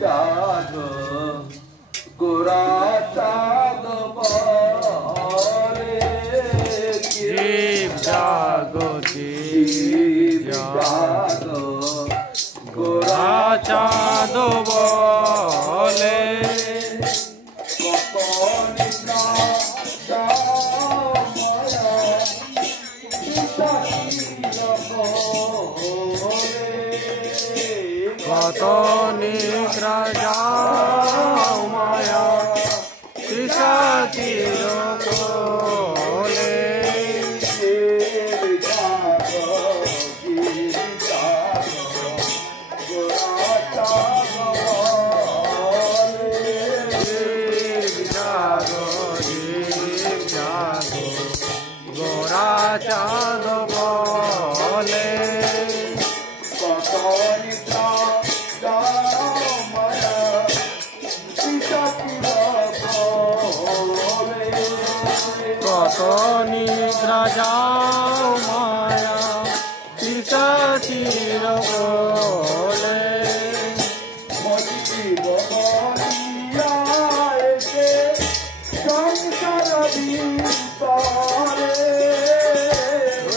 চাঁদ গোরা চাঁদ বলে জীব জাগো জীব জাগো গোরা চাঁদ বলে কত নিদ্রা যাও মায়া পিশাচির কোলে গোরা চাঁদ বলে কত নিদ্রা যাও মায়া পিশাচির কোলে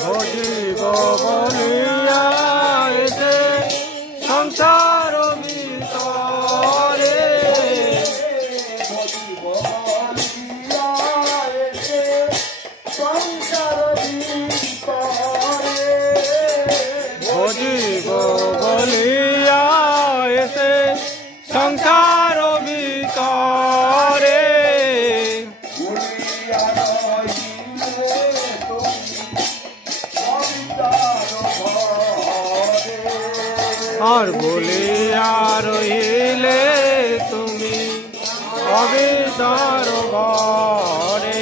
ভজিব বলিয়া এসে সংসার ভিতরে ভজিব বলিয়া এসে সংসার ভিতরে আর বলিয়া রইলে তুমি অবিদার ঘরে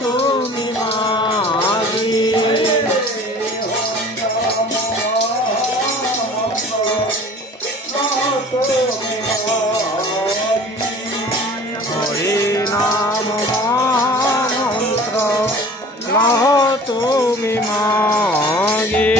তুমি মাগি হরি নাম মহামন্ত্র লহ তুমি মাগি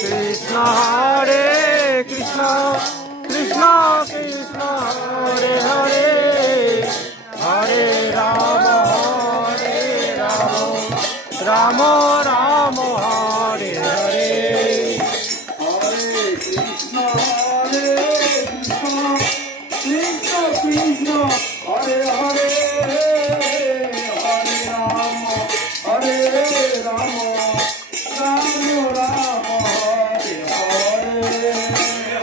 Krishna Hare Krishna Krishna Krishna Hare Hare Hare Rama Hare Rama Rama Rama Hare Hare Hare Krishna Hare Krishna Krishna Krishna Hare Hare Hare Rama Hare Rama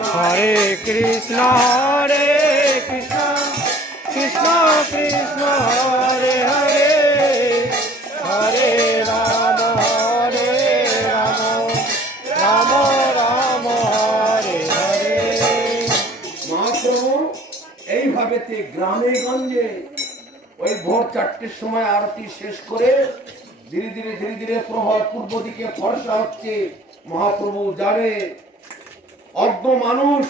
Hare Krishna Hare Krishna Krishna Krishna Hare Hare Hare Rama Hare Rama Rama Rama Hare Hare মাত্র এইভাবেতে গ্রামে গঞ্জে ওই ভোর 4টের সময় আরতি শেষ করে ধীরে ধীরে ধীরে ধীরে প্রভাত পূর্ব দিকে ফর্সা হচ্ছে। মহাপ্রভু জানে অজ্ঞ মানুষ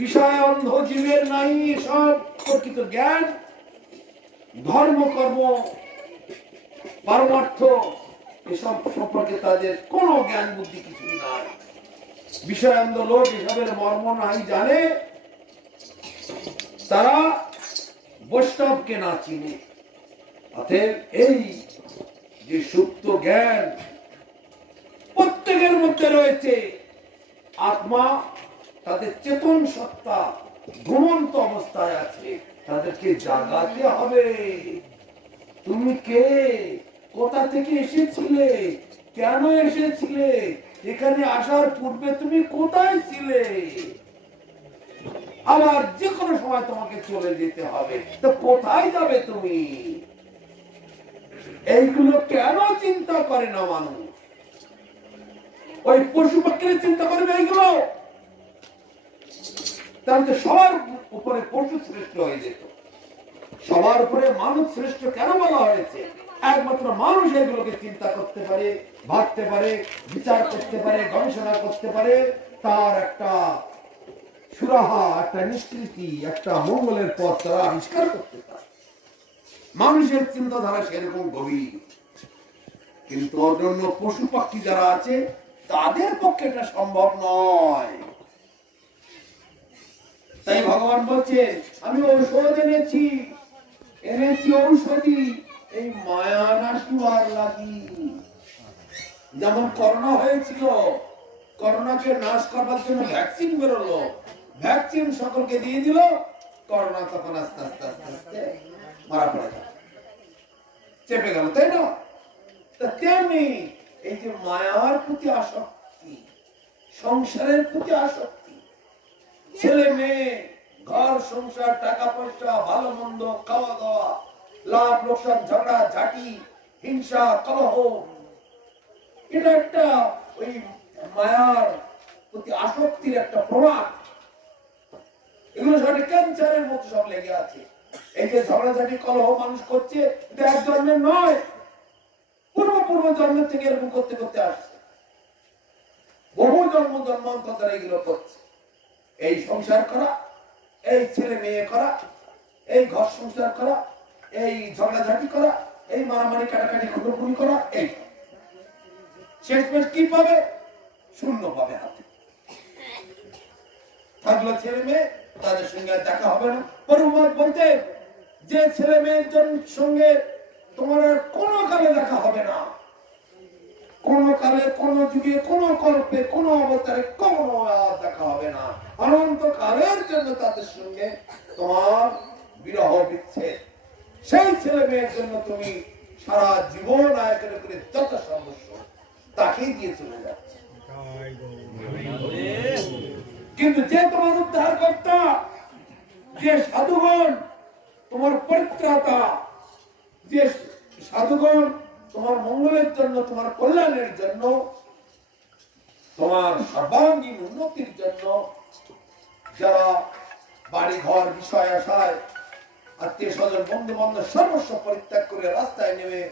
বিষয় অন্ধ জীবের নাই সব প্রকৃত জ্ঞান ধর্ম কর্ম পারমার্থ এসব সম্পর্কে তাদের কোনো জ্ঞান বুদ্ধি কিছুই নাই। বিষয় অন্ধ লোক এসবের মর্ম নাই জানে, তারা বৈষ্ণবকে না চিনে। অতএব এই যে সুপ্ত জ্ঞান শরীরের মধ্যে রয়েছে আত্মা, তাদের চেতন সত্তা ঘুমন্ত অবস্থায় আছে, তাদেরকে জাগাতে হবে। তুমি কে, কোথা থেকে এসেছিলে, কেন এসেছিলে, এখানে আসার পূর্বে তুমি কোথায় ছিলে, আবার যে কোনো সময় তোমাকে চলে যেতে হবে, তো কোথায় যাবে তুমি? এইগুলো কেন চিন্তা করে না মানুষ? ওই পশু পাখির চিন্তা করবে এইগুলো, তাহলে সবার উপরে পশু শ্রেষ্ঠ হয়ে যেত। সবার উপরে মানুষ শ্রেষ্ঠ কেন বলা হয়েছে? একমাত্র মানুষ এগুলোকে চিন্তা করতে পারে, ভাবতে পারে, বিচার করতে পারে, গবেষণা করতে পারে, তার একটা সুরাহা, একটা নিষ্কৃতি, একটা মঙ্গলের পথ তারা আবিষ্কার করতে পারে। মানুষের চিন্তাধারা সেরকম গভীর, কিন্তু অন্যান্য পশু পাখি যারা আছে তাদের পক্ষে এটা সম্ভব নয়। তাই ভগবান বলছে, আমি ঔষধ এনেছি ঔষধি এই মায়া নাশিবার লাগি। যেমন করোনা হয়েছিল, করোনাকে নাশ করবার জন্য ভ্যাকসিন বেরোলো, ভ্যাকসিন সকলকে দিয়ে দিল, করোনা তখন আস্তে আস্তে আস্তে আস্তে মারা পড়ে গেল, চেপে গেল, তাই না? তেমনি এই যে মায়ার প্রতি আসক্তি, সংসারের প্রতি আসক্তি, ছেলে মেয়ে, ঘর সংসার, টাকা পয়সা, ভালো মন্দ, খাওয়া দাওয়া, লাভ লোকসান, ঝগড়া ঝাঁটি, হিংসা, কলহ, এটা একটা ওই মায়ার প্রতি আসক্তির একটা প্রমাণ। এগুলো সব ক্যান্সারের মতো সব লেগে আছে। এই যে ঝগড়াঝাটি, কলহ মানুষ করছে, এটা এক জন্মের নয়, পূর্ব জন্মের থেকে এরকম করতে করতে আসছে, বহু জন্মান্তর ধরে এগুলো করছে। এই সংসার করা, এই ছেলে মেয়ে করা, এই ঘর সংসার করা, এই ঝগড়াঝাটি করা, এই মারামারি কাটাকাটি খুঁড়ি করা, এই শেষমেশ কি পাবে? শূন্য পাবে হাতে। থাকলো ছেলে মেয়ে, তাদের সঙ্গে দেখা হবে না। পরমাত্মা বলতে, যে ছেলে মেয়ের সঙ্গে তোমার আর কোনো কালে দেখা হবে না, কোন কালে, কোন যুগে, কোন কল্পে, কোন অবতারে কোনো দেখা হবে না, অনন্ত কালের জন্য তাদের সঙ্গে তোমার বিরহ বিচ্ছেদ। সেই ছেলে মেয়ের জন্য তুমি সারা জীবন আয় করে করে যত সর্বস্ব তাকেই দিয়ে চলে যাচ্ছে। কিন্তু যে তোমার উদ্ধার কর্তা, যে সাধুগণ তোমার পরিত্রাতা, যে সাধুগণ তোমার মঙ্গলের জন্য, তোমার কল্যাণের জন্য, তোমার সর্বাঙ্গীন উন্নতির জন্য, যারা বাড়ি ঘর বিষয় আশায়, আত্মীয় স্বজন, বন্ধু বান্ধব সর্বস্ব পরিত্যাগ করে রাস্তায় নেমে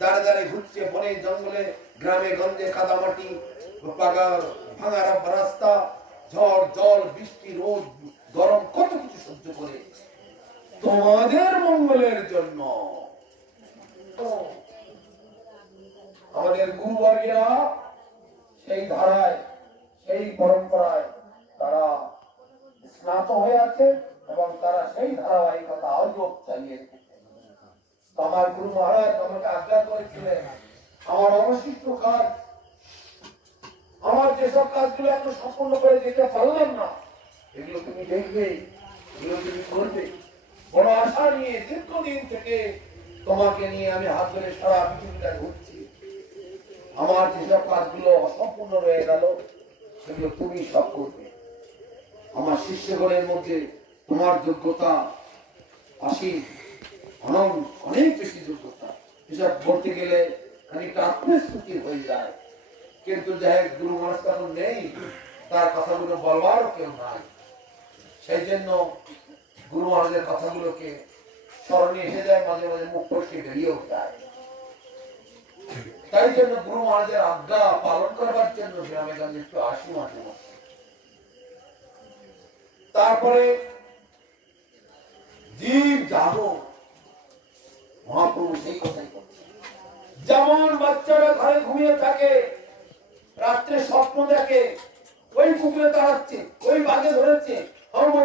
দাঁড়ে দাঁড়ে ঘুরছে, বনে জঙ্গলে, গ্রামে গঞ্জে, কাদামাটি, ভাঙা রাস্তা, ঝড় জল, বৃষ্টি, রোদ, গরম, কত কিছু সহ্য করে তোমাদের মঙ্গলের জন্য। আমাদের গুরুবর্গেরা সেই ধারায়, সেই পরম্পরায় তারা স্নাত হয়ে আছে এবং তারা সেই ধারাবাহিকতা আজও চালিয়ে। আমার গুরু মহারাজ আমাকে আজ্ঞা করেছিলেন, আমার অবশিষ্ট কাজ, আমার যেসব কাজগুলো এখনো সম্পূর্ণ করে যেতে পারলাম না, এগুলো তুমি দেখবে, এগুলো তুমি করবে। বড় আশা নিয়ে দীর্ঘদিন থেকে তোমাকে নিয়ে আমি হাত ধরে সারা পৃথিবীটা ঘুরছি। আমার যেসব কাজগুলো অসম্পূর্ণ রয়ে গেল, সেগুলো তুমি সব করবে। আমার শিষ্যগণের মধ্যে তোমার যোগ্যতা অনেক বেশি যোগ্যতা, এসব বলতে গেলে খানিকটা আত্মস্তুতি হয়ে যায়। কিন্তু যাই গুরু মহারাজ তখন নেই, তার কথাগুলো বলবারও কেউ নাই। সেই জন্য গুরু মহারাজের কথাগুলোকে স্মরণে এসে যায়, মাঝে মাঝে মুখ ফসকে বেরিয়েও যায়। তাই জন্য গুরু মহারাজের আজ্ঞা পালন করবার জন্য গ্রামে গঞ্জে একটু আসি মাঝে মাঝে। তারপরে জীব জাগো, মহাপ্রভু সেই কথাই করছে। যেমন বাচ্চারা ঘরে ঘুমিয়ে থাকে, রাত্রে স্বপ্ন দেখে, ওই কুকুরে তাড়াচ্ছে, ওই বাঘে ধরেছে,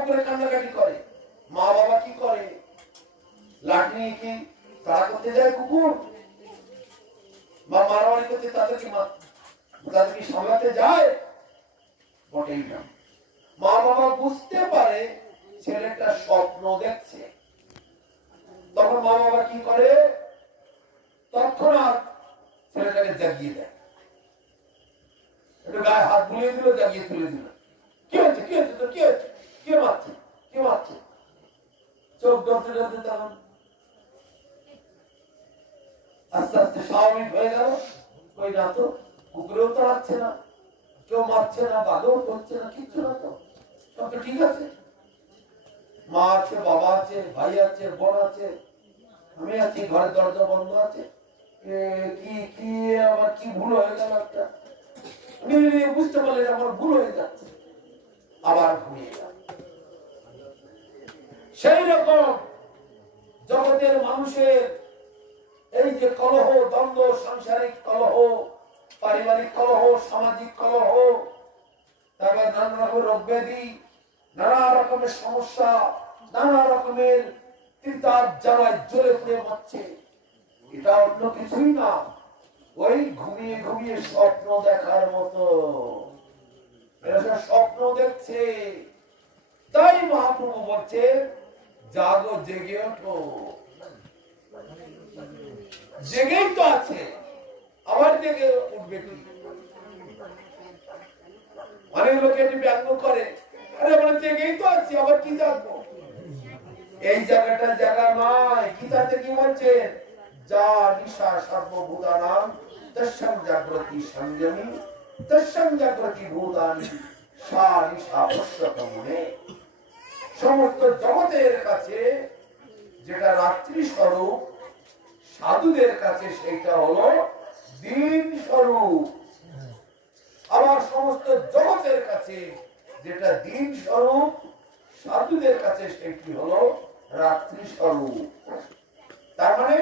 করে কান্নাকাটি করে, মা বাবা কি করে? লাঠি নিয়ে কি তাড়া করতে যায় কুকুর বা মারামারি করতে? তাদেরকে সামলাতে হবেই না। মা বাবা বুঝতে পারে ছেলেটা স্বপ্ন দেখছে, তখন মা বাবা কি করে, তৎক্ষণাৎ ছেলেটাকে জাগিয়ে দেয়, একটু গায়ে হাত বুলিয়ে দিল, জাগিয়ে তুলে দিল। কি হচ্ছে, কি হচ্ছে তোর, কি হচ্ছে, কে মারছে, কে মারছে? চোখ ডরতে ডরতে তখন আস্তে আস্তে স্বাভাবিক হয়ে গেল। ওই না তো, কুকুরেও তো রাখছে না, কেউ মারছে না, বাঘও করছে না, কিচ্ছু না, তো সব তো ঠিক আছে। মা আছে, বাবা আছে, ভাই আছে, বোন আছে, আমি আছি, ঘরের দরজা বন্ধ আছে। কি কি আমার কি ভুল হয়ে গেল, একটা বুঝতে পারলে আমার ভুল হয়ে যাচ্ছে, আবার ঘুমিয়ে গেল। সেই রকম জগতের মানুষের এই যে কলহ, দ্বন্দ্ব, সাংসারিক কলহ, পারিবারিক কলহ, সামাজিক কলহ, তারপর নানা রকমের রোগ ব্যাধি, নানা রকমের সমস্যা, নানা রকমের তিতাব জ্বালায় জ্বলে পুড়ে মরছে, এটা অন্য কিছুই না, ওই ঘুমিয়ে ঘুমিয়ে স্বপ্ন দেখার মতো। এরা সব স্বপ্ন দেখছে। তাই মহাপ্রভু বলছে, জাগো, জেগে ওঠো। জেগেই তো আছে, আবার জেগে উঠবে কি? অনেক লোকে এটি ব্যঙ্গ করে, আরে আমরা জেগেই তো আছি, আবার কি জাগবো? এই জায়গাটা জায়গা নয়। গীতাতে কি বলছে, যা নিশা সর্বভূতানাং তস্যাং জাগ্রতি সংযমী তস্যাং জাগ্রতি ভূতানি সা নিশা পশ্যতমনে। সমস্ত জগতের কাছে যেটা রাত্রি স্বরূপ, সাধুদের কাছে সেটা হলো দিন স্বরূপ। আবার সমস্ত জগতের কাছে যেটা দিন স্বরূপ, সাধুদের কাছে সেটি হলো রাত্রি স্বরূপ। তার মানে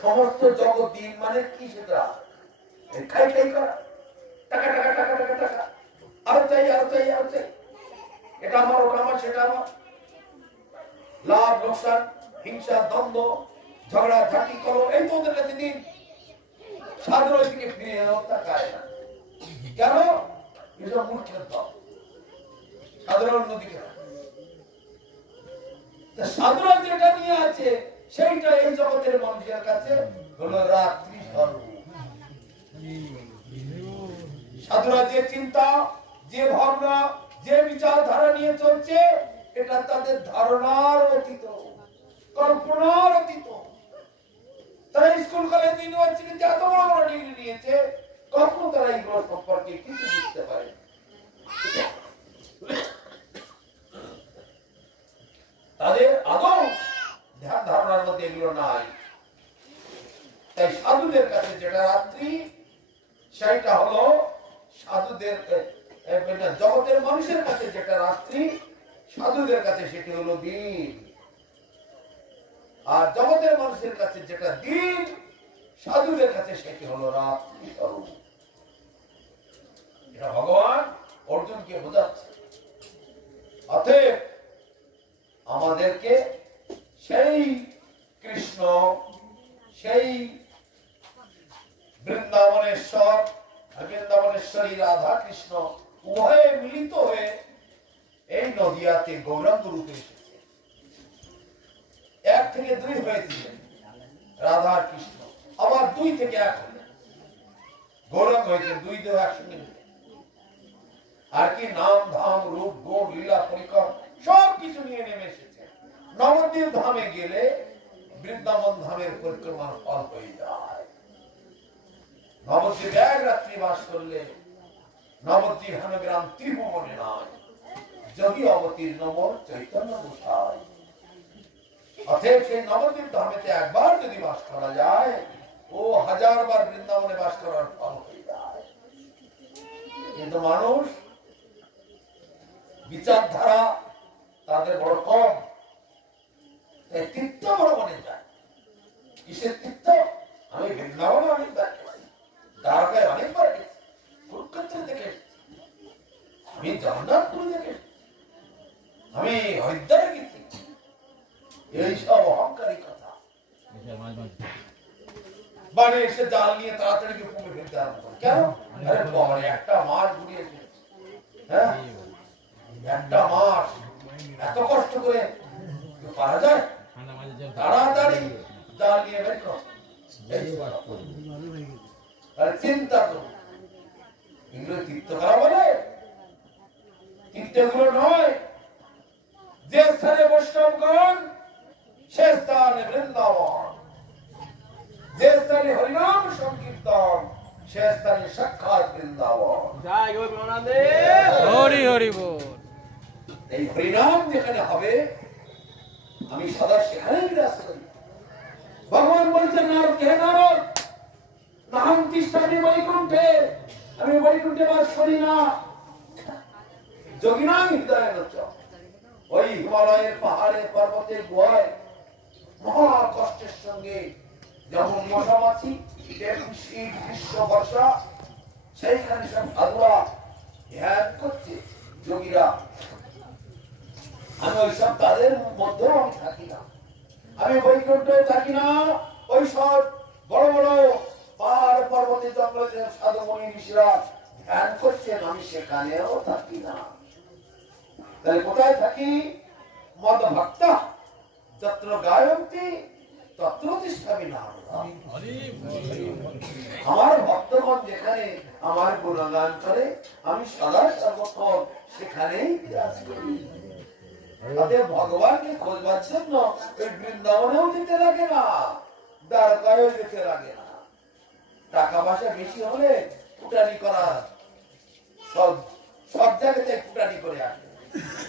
সমস্ত জগৎ দিন মানে কি, সেটা খাই খাই করা, টাকা টাকা টাকা টাকা টাকা, আরো চাই আরো চাই আরো চাই, এটা আমার, ওটা আমার, সেটা আমার, লাভ লোকসান, হিংসা, দ্বন্দ্ব, ঝগড়া ঝাঁটি করো, এই তো ওদের কাছে দিন। সাধারণ দিকে ফিরে তাকায় না, কেন? এসব মূর্খের দল, সাধারণ নদীকে। সাধারণ যেটা নিয়ে আছে সেইটা এই জগতের মানুষের কাছে হলো রাত্রি স্বরূপ। সাধুরা যে চিন্তা, যে ভাবনা, যে বিচারধারা নিয়ে চলছে, এটা তাদের ধারণার অতীত, কল্পনার অতীত। তারা স্কুল, কলেজ, ইউনিভার্সিটিতে এত বড় বড় ডিগ্রি নিয়েছে, কখনো তারা এইগুলো সম্পর্কে কিছু বুঝতে পারে। তাদের আদৌ ধ্যান ধারণার মধ্যে এগুলো নাই। তাই সাধুদের কাছে যেটা রাত্রি, সেটা হলো সাধুদের, জগতের মানুষের কাছে যেটা রাত্রি, সাধুদের কাছে সেটি হলো দিন। আর জগতের মানুষের কাছে যেটা দিন, সাধুদের কাছে সেটি হলো রাত্রি স্বরূপ। এটা ভগবান অর্জুনকে বোঝাচ্ছে। অতএব আমাদেরকে সেই কৃষ্ণ, সেই বৃন্দাবনেশ্বর, বৃন্দাবনেশ্বরী রাধা কৃষ্ণ উভয়ে মিলিত হয়ে এই নদিয়াতে গৌরাঙ্গ রূপে এসেছে। এক থেকে দুই হয়েছিলেন রাধা কৃষ্ণ, আবার দুই থেকে এক হলেন গৌরাঙ্গ হয়েছে, দুই দেহ একসঙ্গে। আর কি নাম, ধাম, রূপ, গুণ, লীলা, পরিকর সব কিছু নিয়ে নেমে এসেছে। নবদ্বীপ ধামে গেলে বৃন্দাবন ধামের পরিক্রমার ফল হয়ে যায়। নবদ্বীপ এক রাত্রি বাস করলে নবদ্বীপ হেমগ্রাম ত্রিভুবনে নয়, যোগী অবতীর্ণ মোর চৈতন্য গোসাই। অতএব সেই নবদ্বীপ ধামেতে একবার যদি বাস করা যায়, ও 1000 বার বৃন্দাবনে বাস করার ফল হয়ে যায়। কিন্তু মানুষ বিচারধারা তাদের বড় কম, তীর্থ বড় মনে যায়। কিসের তীর্থ? আমি বৃন্দাবনে অনেকবার গেছি, দ্বারকায় অনেকবার গেছি, কুরুক্ষেত্রে দেখে, আমি জগন্নাথপুরে দেখে, আমি হরিদ্বারে গেছি। এইসব অহংকারী কথা। বাড়ি এসে জাল নিয়ে তাড়াতাড়ি পুকুরে ফেলতে আরম্ভ করে। কেন? আরে বাবারে, একটা মাছ ঘুরিয়েছে, হ্যাঁ, একটা মাস এত কষ্ট করে পারা যায়? তাড়াতাড়ি জাল নিয়ে বের কর। চিন্তা করো, এগুলো তীর্থকরা বলে? তীর্থগুলো নয়। যে স্থানে বৈষ্ণবগণ সে স্থানে বৃন্দাবন, যে স্থানে হরিনাম সংকীর্তন সে স্থানে সাক্ষাৎ বৃন্দাবন। হরি হরি বল। এই হরিনাম যেখানে হবে আমি সদা সেখানেই বিরাজ করি। ভগবান বলছেন নারদ, হে নারদ, নাহং তিষ্ঠামি বৈকুণ্ঠে, আমি বৈকুণ্ঠে বাস করি না। যোগিনাং হৃদয়েন চ, ওই হিমালয়ের পাহাড়ে পর্বতের গুহায় মহা কষ্টের সঙ্গে যেমন মশামাছি, শীত গ্রীষ্ম বর্ষা, সেইখানে সব সাধুরা ধ্যান করছে, যোগীরা। আমি ওইসব তাদের মধ্যেও আমি থাকি না, আমি বৈকুণ্ঠে থাকি না। ওই সব বড় বড় পাহাড় পর্বতে জঙ্গলে সাধু মুনি ঋষিরা ধ্যান করছেন, আমি সেখানেও থাকি না। তাহলে কোথায় থাকি? মদ ভক্তা যত্র গায়ন্তি তত্র তিষ্ঠামি নারদা। আমার ভক্তগণ যেখানে আমার গুণগান করে আমি সদা সর্বক্ষণ সেখানেই বিরাজ করি। তাদের ভগবানকে খোঁজবার জন্য ওই বৃন্দাবনেও যেতে লাগে না, দ্বারকায়ও যেতে লাগে না। টাকা পয়সা বেশি হলে ফুটানি করা, সব সব জায়গাতে ফুটানি করে আসে।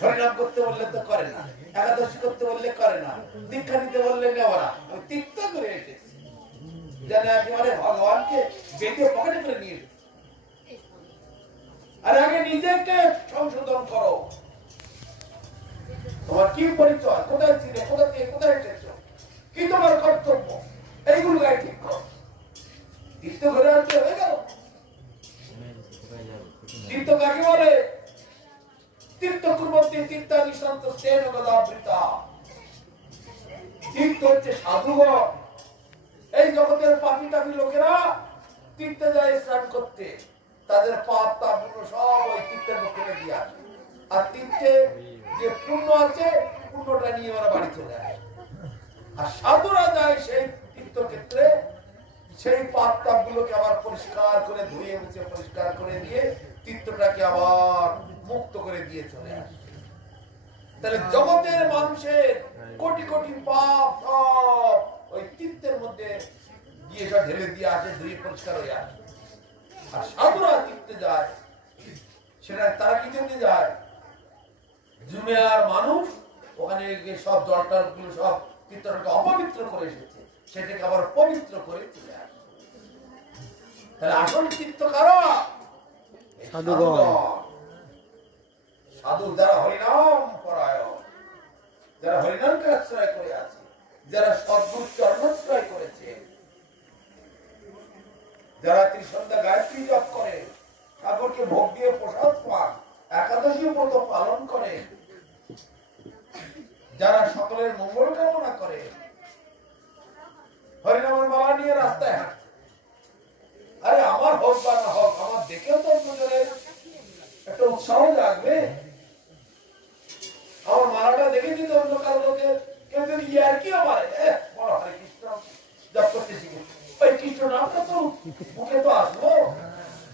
হরিনাম করতে বললে তো করে না, একাদশী করতে বললে করে না, দীক্ষা নিতে বললে নেওয়া না। আমি তীর্থ করে এসেছি যেন একেবারে ভগবানকে বেঁধে পকেটে করে নিয়ে এসেছি। আর আগে নিজেকে সংশোধন করো। তোমার কি পরিচয়, কোথায় ছিলে, কোথা থেকে কোথায় এসেছো, কি তোমার কর্তব্য, এইগুলো গায়ে ঠিক করো। তীর্থ ঘরে আসতে হয়ে গেল। তীর্থ কাকে বলে? তীর্থ কুর্বন্তি তীর্থানি সন্ত সেন গদাবৃতা। তীর্থ হচ্ছে সাধুগণ। এই জগতের পাপি টাপি লোকেরা তীর্থে যায় স্নান করতে, তাদের পাপ তাপগুলো সব ওই তীর্থের মধ্যে দিয়ে আসে। আর তীর্থে যে পুণ্য আছে পুণ্যটা নিয়ে ওরা বাড়ি চলে আসে। আর সাধুরা যায় সেই তীর্থক্ষেত্রে, সেই পাপ তাপ গুলোকে আবার পরিষ্কার করে ধুয়ে মুছে পরিষ্কার করে দিয়ে তীর্থটাকে আবার মুক্ত করে দিয়ে চলে আসে। তাহলে জগতের মানুষের কোটি কোটি পাপ সব ওই তীর্থের মধ্যে গিয়ে সব ঢেলে দিয়ে আসে, ধুয়ে পরিষ্কার হয়ে আসে। আর সাধুরা তীর্থে যায়, সেটা তারা কি জন্য যায়? জুমেয়ার মানুষ ওখানে গিয়ে সব জলটার গুলো সব তীর্থটাকে অপবিত্র করে এসেছে, সেটাকে আবার পবিত্র করে চলে আসে। তাহলে আসল তীর্থ কারা? সাধুগণ। সাধু যারা হরিনাম পরায়ণ, যারা হরিনামকে আশ্রয় করে আছে, যারা সদ্গুরু চরণাশ্রয় করেছে, যারা ত্রিসন্ধ্যা গায়ত্রী জপ করে, ঠাকুরকে ভোগ দিয়ে প্রসাদ পান, একাদশী ব্রত পালন করে, যারা সকলের মঙ্গল কামনা করে, হরিনামের মালা নিয়ে রাস্তায় হাঁটে। আরে আমার হোক বা না হোক, আমার দেখেও তো অন্যজনের একটা উৎসাহ জাগবে। আমার মালাটা দেখে যদি অন্য কারো লোকের কেউ যদি ইয়ার কি আমার বড় হরে কৃষ্ণ জপ করতে শিখে, ওই কৃষ্ণ নামটা তো মুখে তো আসবো।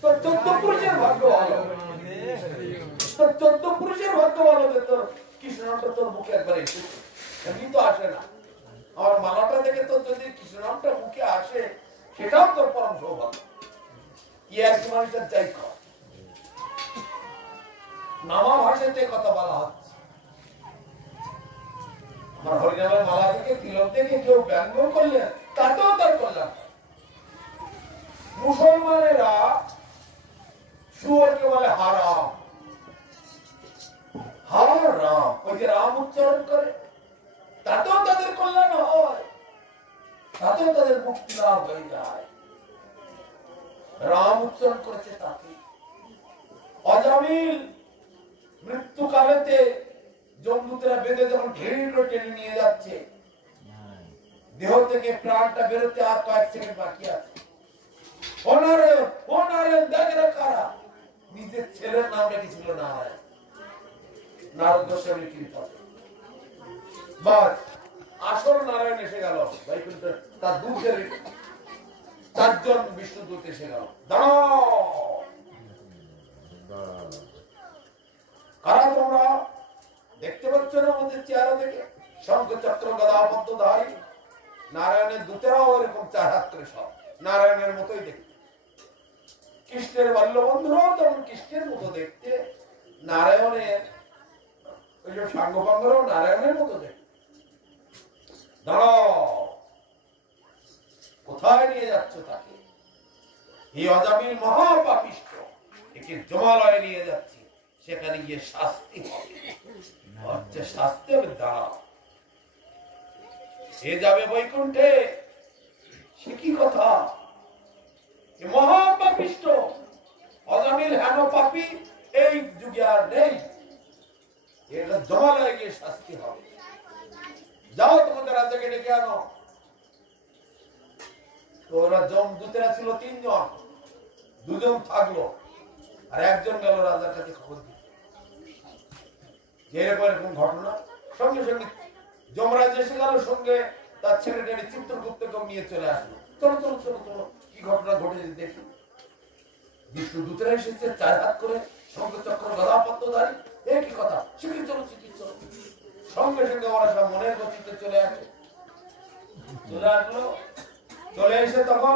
তোর 14 পুরুষের ভাগ্য ভালো, তোর 14 পুরুষের ভাগ্য ভালো যে তোর কৃষ্ণ নামটা তোর মুখে একবার এসেছে, এমনি তো আসে না। আমার মালাটা দেখে তোর যদি কৃষ্ণ নামটা মুখে আসে, সেটাও তোর পরম সৌভাগ্য। ইয়ার কি মানুষের যাই কর, নামা ভাষাতে কথা বলা হচ্ছে। আমার হরিনামের মালা থেকে তিলক থেকে কেউ ব্যঙ্গ করলে তাতেও তার কল্যাণ। মুসলমানেরা শুয়োরকে বলে হারাম, হারাম, ওই যে রাম উচ্চারণ করে, তাতেও তাদের কল্যাণ হয়, তাতেও তাদের মুক্তি লাভ হয়ে যায়। রাম উচ্চারণ করেছে তাকে। অজামিল মৃত্যুকালেতে জমদূতেরা বেঁধে যখন ঢেড়ি করে টেনে নিয়ে যাচ্ছে, দেহ থেকে প্রাণটা বেরোতে আর কয়েক সেকেন্ড বাকি আছে। নিজের ছেলের নাম রেখেছিল নারায়ণ, নারদ গোস্বামীর কীর্তনে। বাস আসল নারায়ণ এসে গেল বৈকুণ্ঠ, তার দূতের 4 জন বিষ্ণুদূত এসে গেল। দাঁড়াও, কারা তোমরা? দেখতে পাচ্ছ না আমাদের চেহারা থেকে? শঙ্খ চক্র গদা পদ্মধারী নারায়ণের দূতেরাও এরকম 4 হাত করে, সব নারায়ণের মতোই দেখতে। কৃষ্ণের বাল্যবন্ধুরাও যেমন কৃষ্ণের মতো দেখতে, নারায়ণের ওই যে সাঙ্গপাঙ্গরাও নারায়ণের মতো দেখতে। দাঁড়াও, কোথায় নিয়ে যাচ্ছ তাকে? এই অজামিল মহাপাপিষ্ঠ, একে জমালয়ে নিয়ে যাচ্ছি, সেখানে গিয়ে শাস্তি হবে। আচ্ছা, শাস্তি হবে? দাঁড়াও, সে যাবে বৈকুণ্ঠে। সে কি কথা? মহাপাপিষ্ঠ অজামিল হেন পাপী এই যুগে আর নেই, এটা জমালয়ে গিয়ে শাস্তি হবে। যাও, তোমাদের রাজাকে ডেকে আনো। তো ওরা দূতেরা ছিল 3 জন, 2 জন থাকলো আর 1 জন গেল রাজার কাছে খবর দিতে, এরকম এরকম ঘটনা। সঙ্গে সঙ্গে যমরাজ এসে গেল, সঙ্গে তার সেক্রেটারি চিত্রগুপ্তকে নিয়ে চলে আসলো। চলো চলো চলো চলো, কি ঘটনা ঘটেছে দেখি। বিষ্ণু দূতেরা এসেছে 4 হাত করে, শঙ্খ চক্র গদা পদ্মধারী। কি কথা? শিখি চলো, শিখি চলো। সঙ্গে সঙ্গে ওরা সব মনের গতিতে চলে আসে, চলে আসলো। চলে এসে তখন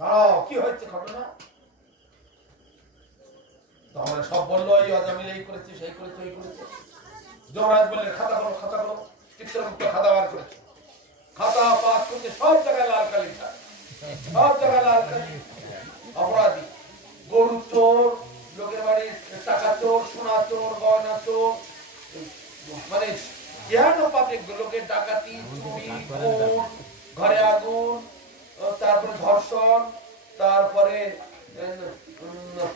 দাঁড়াও, কি হয়েছে ঘটনা? তখন সব বললো, এই অজামিল এই করেছে, সেই করেছে, এই করেছে। যমরাজ বললেন, খাতা করো, খাতা করো। চিত্রগুপ্ত খাতা বার করেছে, খাতা পাস করছে, সব জায়গায় লাল কালি, সব জায়গায় লাল কালি। অপরাধী, গরু চোর, লোকের বাড়ির টাকা চোর, সোনা চোর, গয়না চোর, মানে জ্ঞান পাবে, লোকের ডাকাতি, চুরি, খুন, ঘরে আগুন, তারপরে ধর্ষণ, তারপরে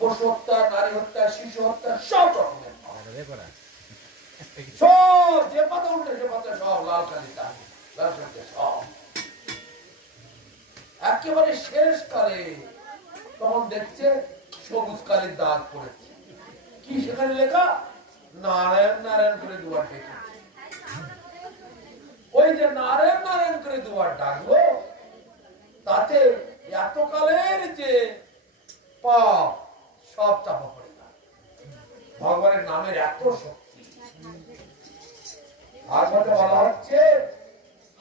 পশু হত্যা, নারী হত্যা, শিশু হত্যা, সব রকমের সব, যে পাতা উল্টে সে পাতা সব লাল কালি, লাল কালি সব। একেবারে শেষ কালে তখন দেখছে সবুজ কালির দাগ পড়েছে। কি সেখানে লেখা? নারায়ণ নারায়ণ করে দুবার ডেকেছে। ওই যে নারায়ণ নারায়ণ করে দুবার ডাকলো, তাতে এতকালের যে পাপ সব চাপা পড়ে না। ভগবানের নামের এত শক্তি। ভাগবতে বলা হচ্ছে,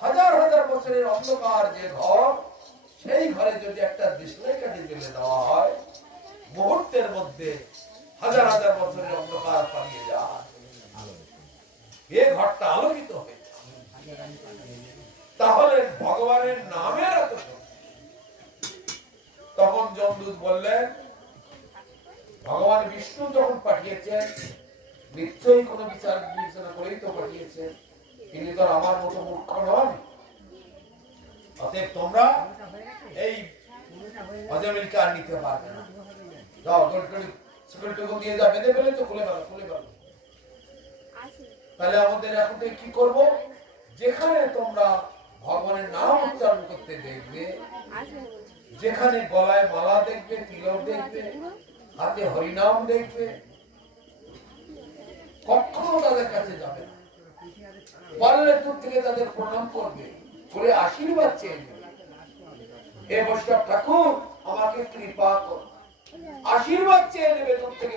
1000 1000 বছরের অন্ধকার যে ঘর, সেই ঘরে যদি একটা দিশলাই কাঠি জ্বেলে দেওয়া হয়, মুহূর্তের মধ্যে 1000 1000 বছরের অন্ধকার পালিয়ে যায়, এ ঘরটা আলোকিত হয়ে। তাহলে ভগবানের নামের এত শক্তি। তখন যমদূত বললেন, ভগবান বিষ্ণু যখন পাঠিয়েছেন, নিশ্চয়ই কোন বিচার বিবেচনা করেই তো পাঠিয়েছেন, তিনি তো আমার মতো মূর্খ নন। অতএব তোমরা এই অজামিলকে আর নিতে পারবে না। যাও, সিকিউরিটিকে দিয়ে যা, বেঁধে ফেলে তো, খুলে ফেলো, খুলে ফেলো। তাহলে আমাদের এখন থেকে কি করব? যেখানে তোমরা ভগবানের নাম উচ্চারণ করতে দেখবে, যেখানে গলায় মালা দেখবে, তিলক দেখবে, হাতে হরিনাম দেখবে, কখনো তাদের কাছে যাবে না। পারলে দূর থেকে তাদের প্রণাম করবে, করে আশীর্বাদ চেয়ে নেবে। হে বৈষ্ণব ঠাকুর, আমাকে কৃপা করো, আশীর্বাদ চেয়ে নেবে, দূর থেকে